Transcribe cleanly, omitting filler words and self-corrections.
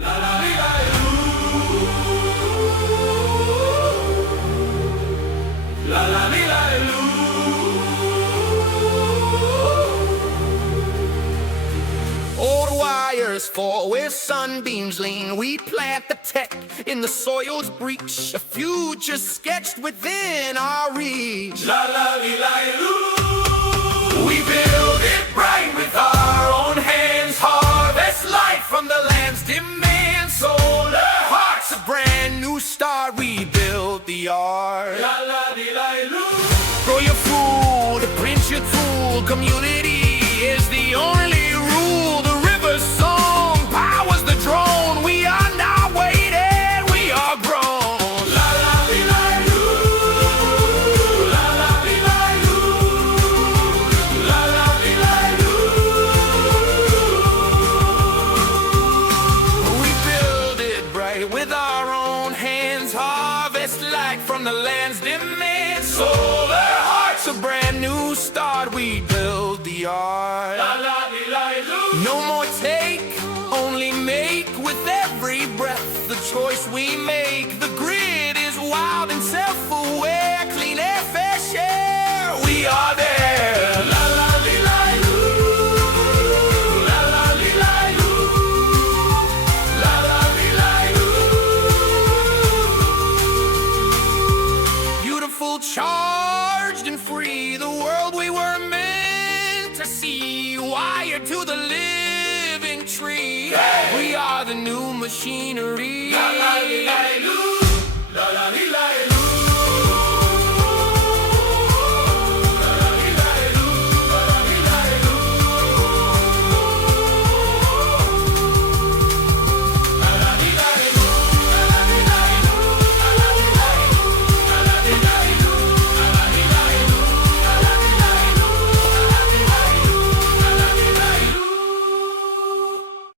La la li la loo. La la li la loo. Old wires fall where sunbeams lean. We plant the tech in the soil's breach, a future sketched within our reach. La la li la loo. We build it bright with our own hands. Harvest light from the land's demand. Solar hearts, a brand new start. We build the art. La la li la loo. Grow your food, print your tool. Community is the only rule. The river's song powers the drone. We are not waiting, we are grown. La la li la loo. La la li la loo. La la li la loo. We build it bright with our own hands. Harvest light from the land's demand. Solar hearts, a brand new start. We build the art. La la li la loo. No more take, only make with every breath. The choice we make, the grid is wild and self-aware. Clean air, fair share, we are there. La la li la loo. La la li la loo. La la li la loo. Beautiful, charged and free, the world we were meant to see. Wired to the living tree. Hey! We are the new machinery.